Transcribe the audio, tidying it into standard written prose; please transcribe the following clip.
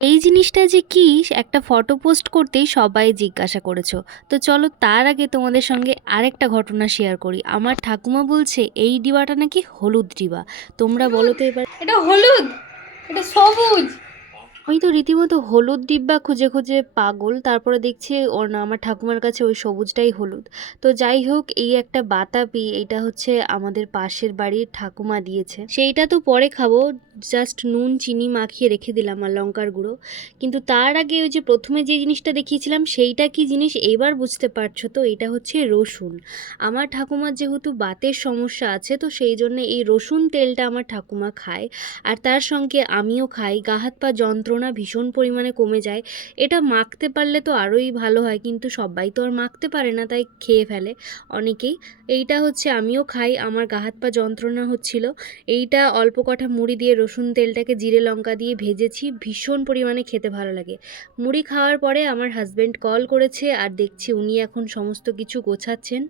এই জিনিসটা যে কি একটা ফটো পোস্ট করতেই সবাই জিজ্ঞাসা করেছো। তো চলো তার আগে তোমাদের সঙ্গে আরেকটা ঘটনা শেয়ার করি। আমার ঠাকুমা বলছে এই ডিবাটা নাকি হলুদ ডিবা। তোমরা বলো হলুদ? তো এবার। এটা হলুদ, এটা সবুজ। আমি তো রীতিমতো হলুদ ডিব্বা খুঁজে খুঁজে পাগল, তারপরে দেখছি ওর না আমার ঠাকুমার কাছে ওই সবুজটাই হলুদ। তো যাই হোক, এই একটা বাতাবি, এটা হচ্ছে আমাদের পাশের বাড়ির ঠাকুমা দিয়েছে, সেইটা তো পরে খাবো। জাস্ট নুন চিনি মাখিয়ে রেখে দিলাম আর লঙ্কার গুঁড়ো। কিন্তু তার আগে ওই যে প্রথমে যে জিনিসটা দেখিয়েছিলাম সেইটা কি জিনিস এবার বুঝতে পারছো তো? এটা হচ্ছে রসুন। আমার ঠাকুমার যেহেতু বাতের সমস্যা আছে, তো সেই জন্য এই রসুন তেলটা আমার ঠাকুমা খায়। আর তার সঙ্গে আমিও খাই, গা হাত পা যন্ত্রণা ভীষণ পরিমাণে কমে যায়। এটা মাখতে পারলে তো আরোই ভালো হয়, কিন্তু সবাই তো আর মাখতে পারে না, তাই খেয়ে ফেলে অনেকেই। এইটা হচ্ছে আমিও খাই, আমার গা হাত পা যন্ত্রণা হচ্ছিল। এইটা অল্প কটা মুড়ি দিয়ে রসুন তেলটাকে জিরে লঙ্কা দিয়ে ভেজেছি, ভীষণ পরিমাণে খেতে ভালো লাগে। মুড়ি খাওয়ার পরে আমার হাজব্যান্ড কল করেছে, আর দেখছি উনি এখন সমস্ত কিছু গোছাচ্ছেন।